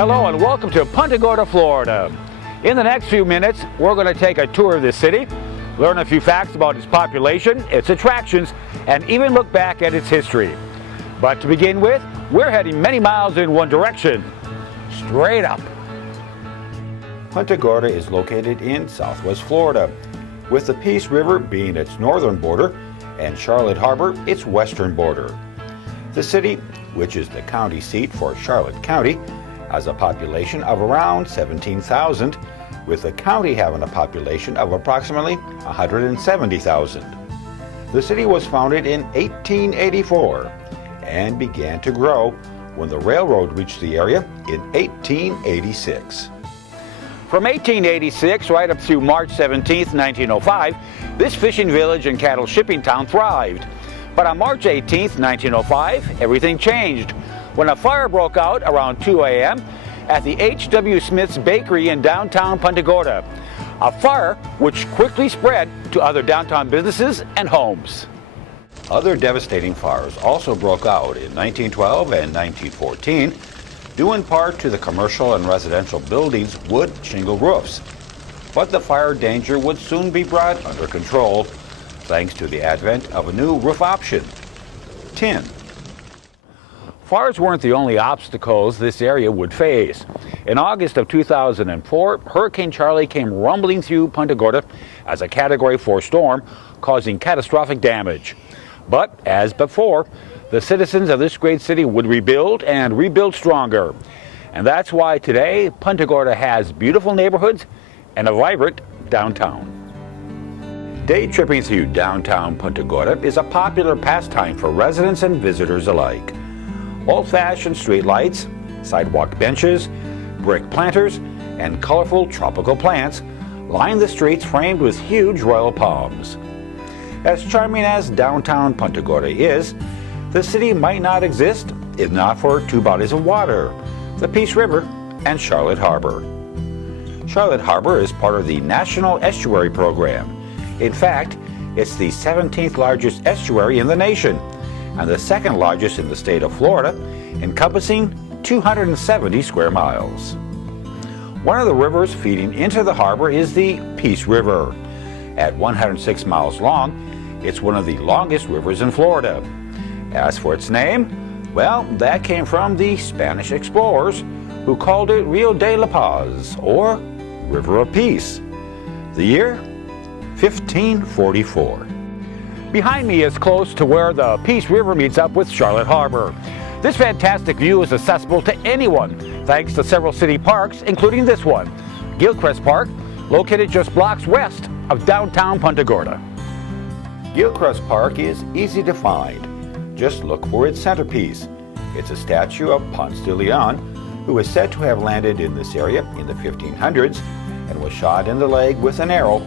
Hello and welcome to Punta Gorda, Florida. In the next few minutes, we're going to take a tour of this city, learn a few facts about its population, its attractions, and even look back at its history. But to begin with, we're heading many miles in one direction, straight up. Punta Gorda is located in southwest Florida, with the Peace River being its northern border and Charlotte Harbor its western border. The city, which is the county seat for Charlotte County, has a population of around 17,000, with the county having a population of approximately 170,000. The city was founded in 1884 and began to grow when the railroad reached the area in 1886. From 1886 right up through March 17, 1905, this fishing village and cattle shipping town thrived. But on March 18, 1905, everything changed when a fire broke out around 2 a.m. at the H.W. Smith's Bakery in downtown Punta Gorda, a fire which quickly spread to other downtown businesses and homes. Other devastating fires also broke out in 1912 and 1914, due in part to the commercial and residential buildings' wood shingle roofs. But the fire danger would soon be brought under control, thanks to the advent of a new roof option: tin. Fires weren't the only obstacles this area would face. In August of 2004, Hurricane Charlie came rumbling through Punta Gorda as a Category 4 storm, causing catastrophic damage. But as before, the citizens of this great city would rebuild and rebuild stronger. And that's why today Punta Gorda has beautiful neighborhoods and a vibrant downtown. Day tripping through downtown Punta Gorda is a popular pastime for residents and visitors alike. Old-fashioned street lights, sidewalk benches, brick planters, and colorful tropical plants line the streets framed with huge royal palms. As charming as downtown Punta Gorda is, the city might not exist if not for two bodies of water, the Peace River and Charlotte Harbor. Charlotte Harbor is part of the National Estuary Program. In fact, it's the 17th largest estuary in the nation, and the second largest in the state of Florida, encompassing 270 square miles. One of the rivers feeding into the harbor is the Peace River. At 106 miles long, it's one of the longest rivers in Florida. As for its name, well, that came from the Spanish explorers who called it Rio de la Paz, or River of Peace. The year? 1544. Behind me is close to where the Peace River meets up with Charlotte Harbor. This fantastic view is accessible to anyone thanks to several city parks, including this one, Gilchrist Park, located just blocks west of downtown Punta Gorda. Gilchrist Park is easy to find. Just look for its centerpiece. It's a statue of Ponce de Leon, who is said to have landed in this area in the 1500s and was shot in the leg with an arrow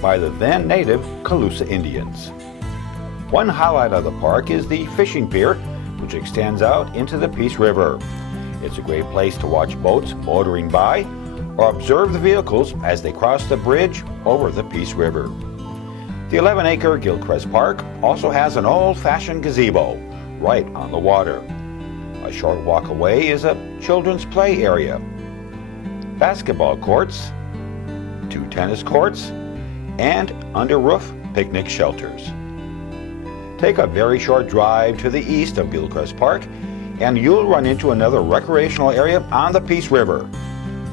by the then native Calusa Indians. One highlight of the park is the fishing pier, which extends out into the Peace River. It's a great place to watch boats motoring by or observe the vehicles as they cross the bridge over the Peace River. The 11-acre Gilchrist Park also has an old-fashioned gazebo right on the water. A short walk away is a children's play area, basketball courts, 2 tennis courts, and under-roof picnic shelters. Take a very short drive to the east of Gilchrist Park and you'll run into another recreational area on the Peace River,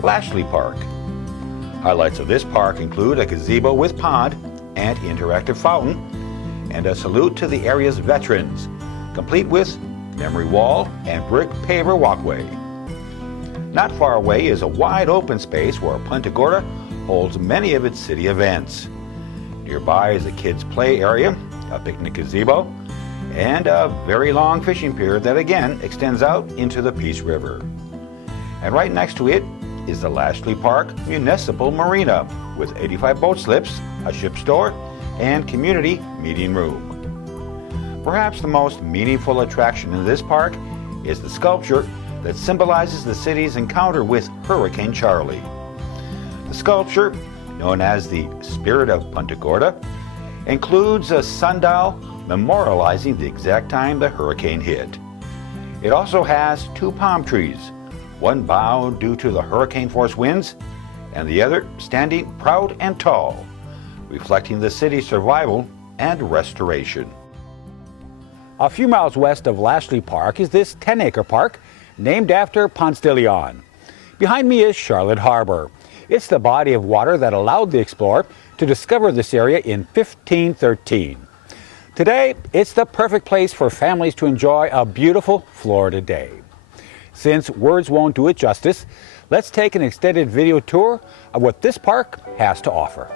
Lashley Park. Highlights of this park include a gazebo with pond and interactive fountain, and a salute to the area's veterans, complete with memory wall and brick paver walkway. Not far away is a wide open space where Punta Gorda holds many of its city events. Nearby is a kids' play area, a picnic gazebo, and a very long fishing pier that again extends out into the Peace River. And right next to it is the Lashley Park Municipal Marina with 85 boat slips, a ship store, and community meeting room. Perhaps the most meaningful attraction in this park is the sculpture that symbolizes the city's encounter with Hurricane Charlie. The sculpture, known as the Spirit of Punta Gorda, includes a sundial memorializing the exact time the hurricane hit. It also has 2 palm trees, one bowed due to the hurricane-force winds, and the other standing proud and tall, reflecting the city's survival and restoration. A few miles west of Lashley Park is this 10-acre park named after Ponce de Leon. Behind me is Charlotte Harbor. It's the body of water that allowed the explorer to discover this area in 1513. Today, it's the perfect place for families to enjoy a beautiful Florida day. Since words won't do it justice, let's take an extended video tour of what this park has to offer.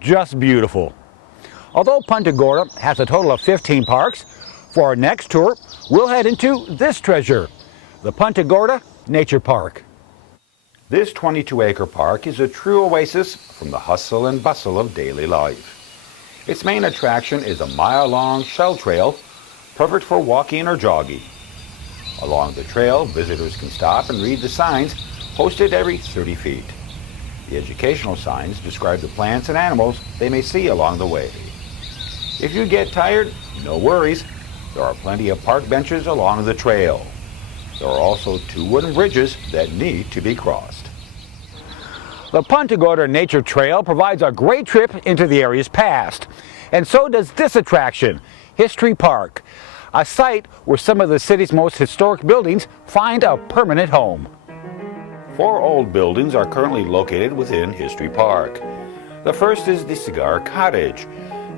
Just beautiful. Although Punta Gorda has a total of 15 parks, for our next tour, we'll head into this treasure, the Punta Gorda Nature Park. This 22-acre park is a true oasis from the hustle and bustle of daily life. Its main attraction is a mile-long shell trail, perfect for walking or jogging. Along the trail, visitors can stop and read the signs posted every 30 feet. The educational signs describe the plants and animals they may see along the way. If you get tired, no worries. There are plenty of park benches along the trail. There are also 2 wooden bridges that need to be crossed. The Punta Gorda Nature Trail provides a great trip into the area's past. And so does this attraction, History Park, a site where some of the city's most historic buildings find a permanent home. 4 old buildings are currently located within History Park. The first is the Cigar Cottage.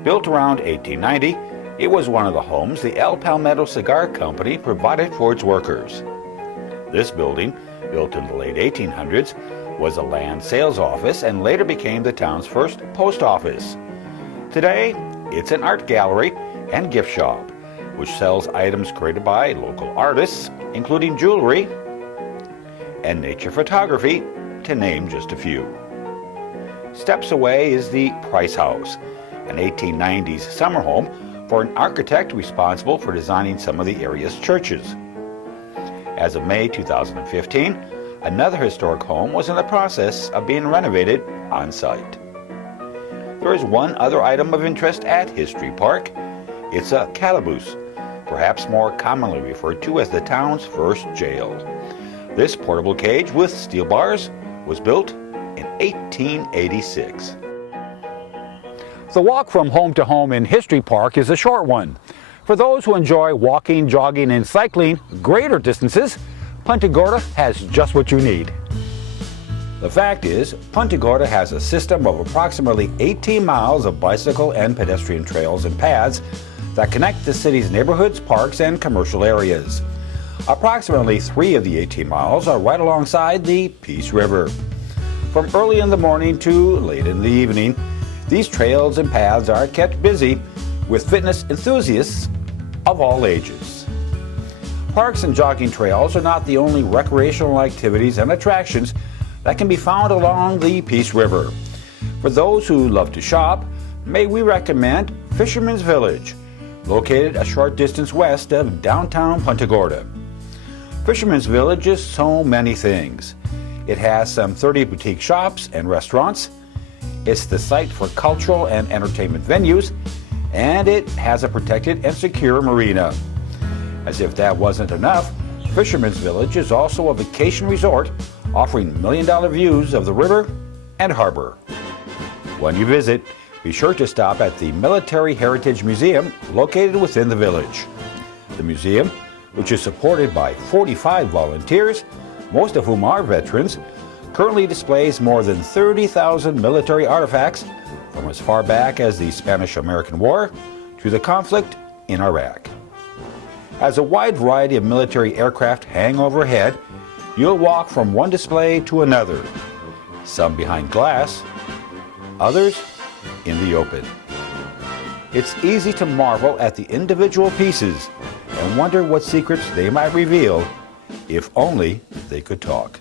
Built around 1890, it was one of the homes the El Palmetto Cigar Company provided for its workers. This building, built in the late 1800s, was a land sales office and later became the town's first post office. Today, it's an art gallery and gift shop, which sells items created by local artists, including jewelry and nature photography, to name just a few. Steps away is the Price House, an 1890s summer home for an architect responsible for designing some of the area's churches. As of May 2015, another historic home was in the process of being renovated on site. There is one other item of interest at History Park. It's a calaboose, perhaps more commonly referred to as the town's first jail. This portable cage with steel bars was built in 1886. The walk from home to home in History Park is a short one. For those who enjoy walking, jogging, and cycling greater distances, Punta Gorda has just what you need. The fact is, Punta Gorda has a system of approximately 18 miles of bicycle and pedestrian trails and paths that connect the city's neighborhoods, parks, and commercial areas. Approximately 3 of the 18 miles are right alongside the Peace River. From early in the morning to late in the evening, these trails and paths are kept busy with fitness enthusiasts of all ages. Parks and jogging trails are not the only recreational activities and attractions that can be found along the Peace River. For those who love to shop, may we recommend Fisherman's Village, located a short distance west of downtown Punta Gorda. Fisherman's Village is so many things. It has some 30 boutique shops and restaurants. It's the site for cultural and entertainment venues, and it has a protected and secure marina. As if that wasn't enough, Fisherman's Village is also a vacation resort offering million-dollar views of the river and harbor. When you visit, be sure to stop at the Military Heritage Museum located within the village. The museum, which is supported by 45 volunteers, most of whom are veterans, currently displays more than 30,000 military artifacts from as far back as the Spanish-American War to the conflict in Iraq. As a wide variety of military aircraft hang overhead, you'll walk from one display to another, some behind glass, others in the open. It's easy to marvel at the individual pieces and wonder what secrets they might reveal if only they could talk.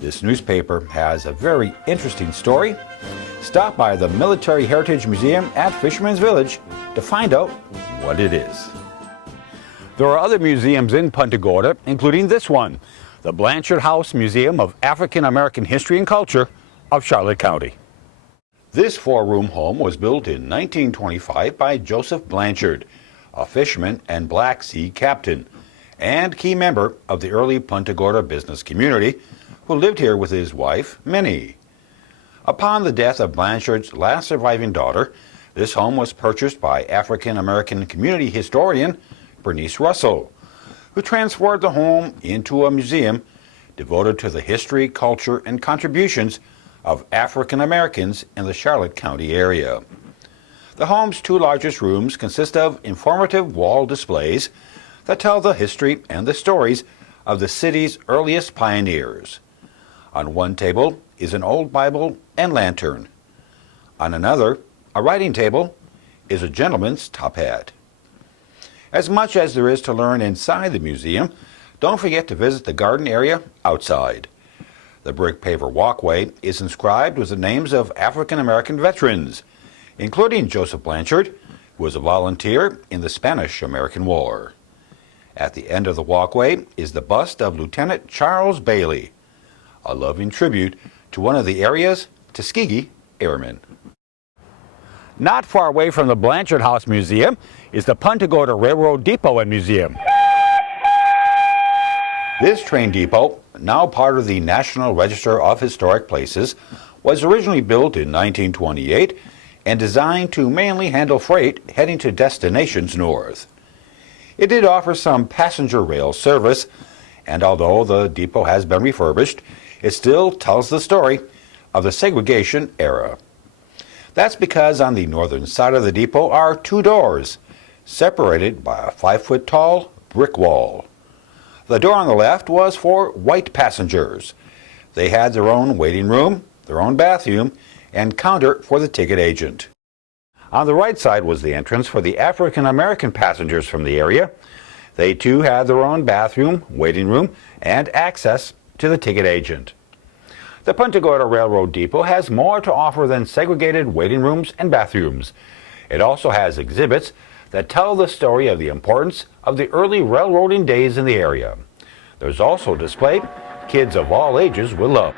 This newspaper has a very interesting story. Stop by the Military Heritage Museum at Fisherman's Village to find out what it is. There are other museums in Punta Gorda, including this one, the Blanchard House Museum of African American History and Culture of Charlotte County. This four-room home was built in 1925 by Joseph Blanchard, a fisherman and Black Sea captain, and key member of the early Punta Gorda business community, who lived here with his wife, Minnie. Upon the death of Blanchard's last surviving daughter, this home was purchased by African American community historian Bernice Russell, who transformed the home into a museum devoted to the history, culture, and contributions of African Americans in the Charlotte County area. The home's two largest rooms consist of informative wall displays that tell the history and the stories of the city's earliest pioneers. On one table is an old Bible and lantern. On another, a writing table, is a gentleman's top hat. As much as there is to learn inside the museum, don't forget to visit the garden area outside. The brick paver walkway is inscribed with the names of African American veterans, including Joseph Blanchard, who was a volunteer in the Spanish-American War. At the end of the walkway is the bust of Lieutenant Charles Bailey, a loving tribute to one of the area's Tuskegee Airmen. Not far away from the Blanchard House Museum is the Punta Gorda Railroad Depot and Museum. This train depot, now part of the National Register of Historic Places, was originally built in 1928 and designed to mainly handle freight heading to destinations north. It did offer some passenger rail service, and although the depot has been refurbished, it still tells the story of the segregation era. That's because on the northern side of the depot are two doors, separated by a 5-foot-tall brick wall. The door on the left was for white passengers. They had their own waiting room, their own bathroom, and counter for the ticket agent. On the right side was the entrance for the African American passengers from the area. They too had their own bathroom, waiting room, and access to the ticket agent. The Punta Gorda Railroad Depot has more to offer than segregated waiting rooms and bathrooms. It also has exhibits that tell the story of the importance of the early railroading days in the area. There's also a display kids of all ages will love.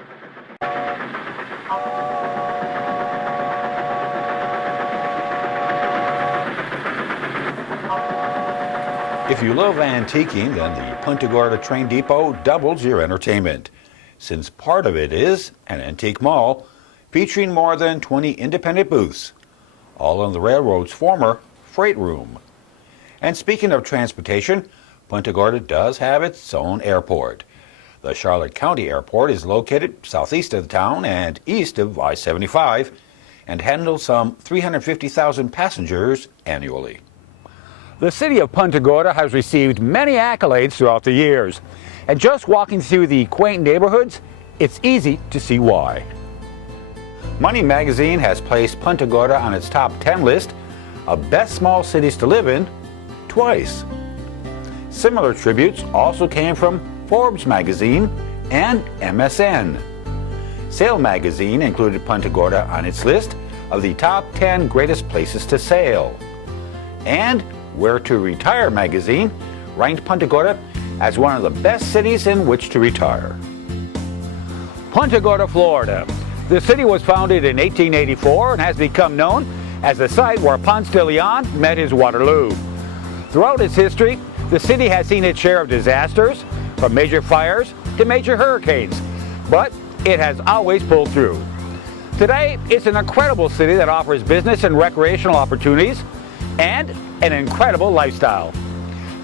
If you love antiquing, then the Punta Gorda Train Depot doubles your entertainment, since part of it is an antique mall featuring more than 20 independent booths, all in the railroad's former freight room. And speaking of transportation, Punta Gorda does have its own airport. The Charlotte County Airport is located southeast of the town and east of I-75 and handles some 350,000 passengers annually. The city of Punta Gorda has received many accolades throughout the years, and just walking through the quaint neighborhoods, it's easy to see why. Money magazine has placed Punta Gorda on its top 10 list of best small cities to live in twice. Similar tributes also came from Forbes magazine and MSN. Sail magazine included Punta Gorda on its list of the top 10 greatest places to sail. And Where to Retire magazine ranked Punta Gorda as one of the best cities in which to retire. Punta Gorda, Florida. The city was founded in 1884 and has become known as the site where Ponce de Leon met his Waterloo. Throughout its history, the city has seen its share of disasters, from major fires to major hurricanes, but it has always pulled through. Today, it's an incredible city that offers business and recreational opportunities and an incredible lifestyle.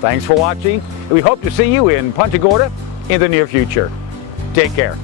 Thanks for watching. We hope to see you in Punta Gorda in the near future. Take care.